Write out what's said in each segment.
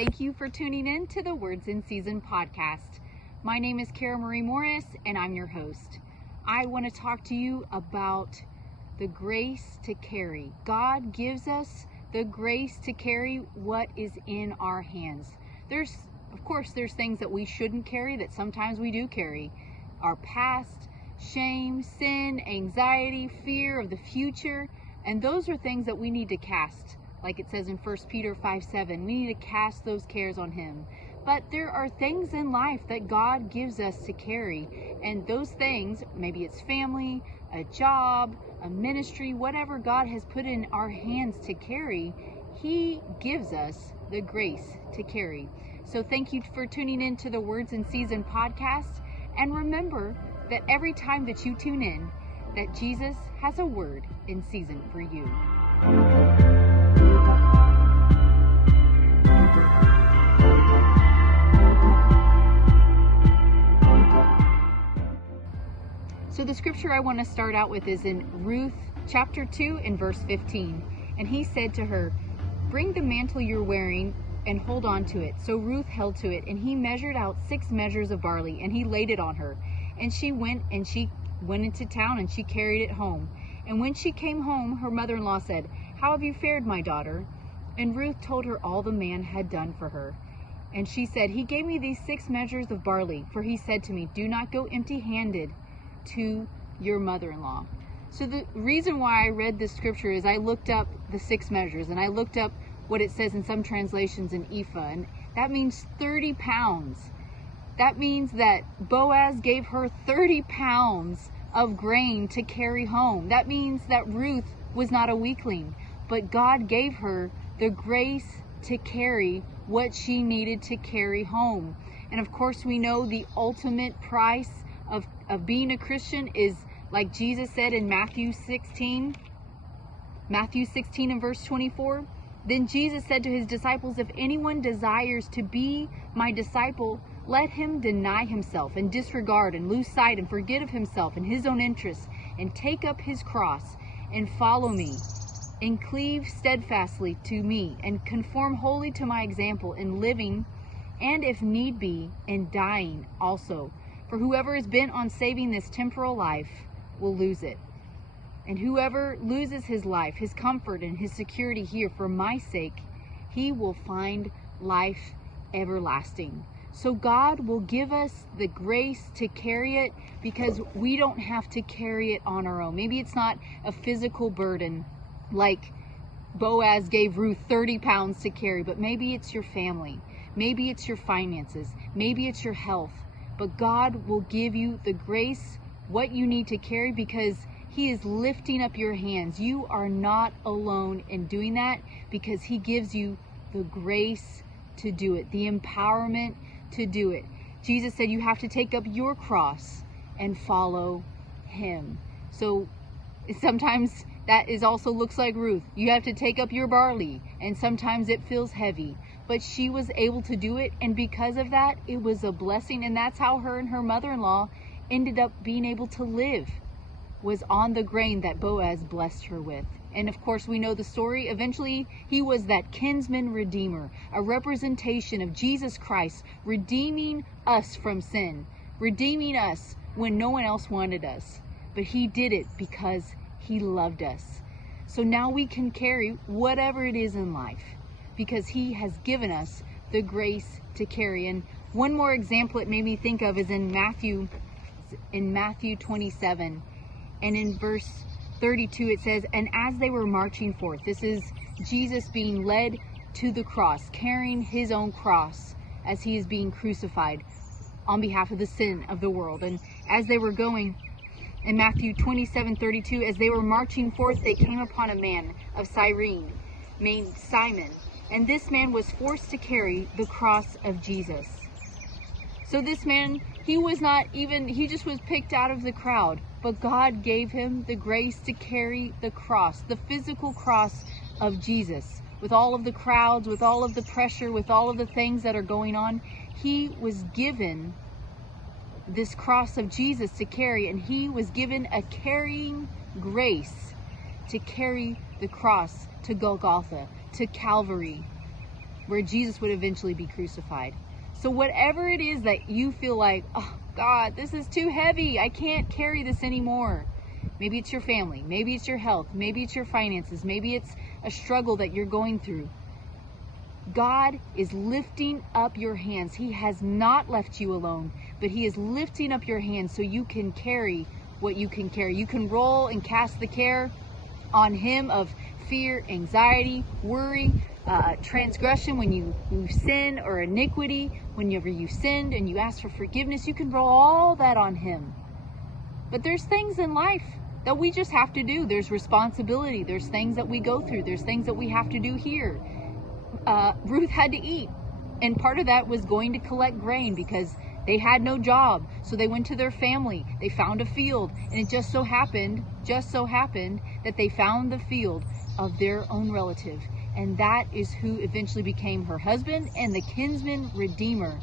Thank you for tuning in to the Words in Season podcast. My name is Kara Marie Morris, and I'm your host. I want to talk to you about the grace to carry. God gives us the grace to carry what is in our hands. Of course, there's things that we shouldn't carry that sometimes we do carry. Our past, shame, sin, anxiety, fear of the future, and those are things that we need to cast. Like it says in 1 Peter 5:7, we need to cast those cares on Him. But there are things in life that God gives us to carry. And those things, maybe it's family, a job, a ministry, whatever God has put in our hands to carry, He gives us the grace to carry. So thank you for tuning in to the Words in Season podcast. And remember that every time that you tune in, that Jesus has a word in season for you. So the scripture I want to start out with is in Ruth chapter 2 and verse 15. And he said to her, "Bring the mantle you're wearing and hold on to it." So Ruth held to it, and he measured out 6 measures of barley, and he laid it on her. And she went into town, and she carried it home. And when she came home, her mother-in-law said, "How have you fared, my daughter?" And Ruth told her all the man had done for her. And she said, "He gave me these 6 measures of barley, for he said to me, 'Do not go empty-handed to your mother-in-law.'" So the reason why I read this scripture is I looked up the 6 measures, and I looked up what it says in some translations in ephah, and that means 30 pounds. That means that Boaz gave her 30 pounds of grain to carry home. That means that Ruth was not a weakling, but God gave her the grace to carry what she needed to carry home. And of course, we know the ultimate price of being a Christian is, like Jesus said in Matthew 16 and verse 24. Then Jesus said to his disciples, "If anyone desires to be my disciple, let him deny himself and disregard and lose sight and forget of himself and his own interests, and take up his cross and follow me, and cleave steadfastly to me, and conform wholly to my example in living, and if need be, in dying also. For whoever is bent on saving this temporal life will lose it. And whoever loses his life, his comfort, and his security here for my sake, he will find life everlasting." So God will give us the grace to carry it because we don't have to carry it on our own. Maybe it's not a physical burden like Boaz gave Ruth 30 pounds to carry, but maybe it's your family. Maybe it's your finances. Maybe it's your health. But God will give you the grace, what you need to carry, because He is lifting up your hands. You are not alone in doing that because He gives you the grace to do it, the empowerment to do it. Jesus said you have to take up your cross and follow Him. So sometimes that also looks like Ruth. You have to take up your barley, and sometimes it feels heavy. But she was able to do it, and because of that, it was a blessing. And that's how her and her mother-in-law ended up being able to live, was on the grain that Boaz blessed her with. And of course, we know the story. Eventually, he was that kinsman redeemer, a representation of Jesus Christ, redeeming us from sin, redeeming us when no one else wanted us. But He did it because He loved us. So now we can carry whatever it is in life because He has given us the grace to carry. And one more example it made me think of is in Matthew 27. And in verse 32, it says, "And as they were marching forth," this is Jesus being led to the cross, carrying His own cross as He is being crucified on behalf of the sin of the world. And as they were going, in Matthew 27:32, as they were marching forth, they came upon a man of Cyrene named Simon. And this man was forced to carry the cross of Jesus. So this man, he just was picked out of the crowd. But God gave him the grace to carry the cross, the physical cross of Jesus. With all of the crowds, with all of the pressure, with all of the things that are going on, he was given this cross of Jesus to carry, and he was given a carrying grace to carry the cross to Golgotha, to Calvary. where Jesus would eventually be crucified. So whatever it is that you feel like, oh God, this is too heavy, I can't carry this anymore. Maybe it's your family, maybe it's your health, maybe it's your finances, maybe it's a struggle that you're going through. God is lifting up your hands. He has not left you alone, but He is lifting up your hands so you can carry what you can carry. You can roll and cast the care on Him of fear, anxiety, worry, transgression when you sin, or iniquity whenever you sinned and you ask for forgiveness. You can roll all that on Him. But there's things in life that we just have to do. There's responsibility. There's things that we go through. There's things that we have to do here. Ruth had to eat, and part of that was going to collect grain because they had no job. So they went to their family. They found a field, and it just so happened that they found the field of their own relative, and that is who eventually became her husband and the kinsman redeemer.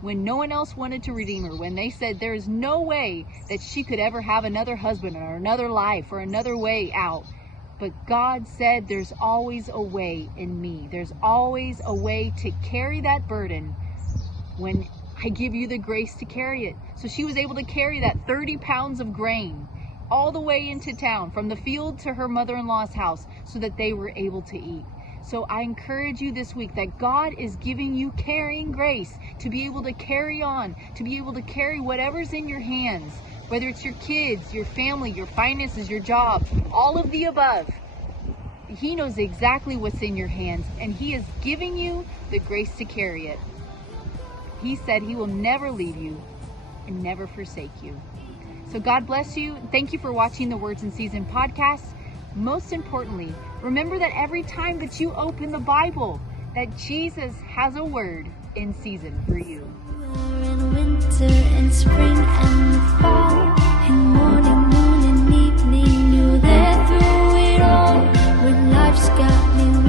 When no one else wanted to redeem her, when they said there is no way that she could ever have another husband or another life or another way out, but God said there's always a way in me. There's always a way to carry that burden when I give you the grace to carry it. So she was able to carry that 30 pounds of grain all the way into town, from the field to her mother-in-law's house, so that they were able to eat. So I encourage you this week that God is giving you carrying grace to be able to carry on, to be able to carry whatever's in your hands, whether it's your kids, your family, your finances, your job, all of the above. He knows exactly what's in your hands, and He is giving you the grace to carry it. He said He will never leave you and never forsake you. So God bless you. Thank you for watching the Words in Season podcast. Most importantly, remember that every time that you open the Bible, that Jesus has a word in season for you. In winter and spring and fall, in morning, noon and evening, you're there through it all. When life's got me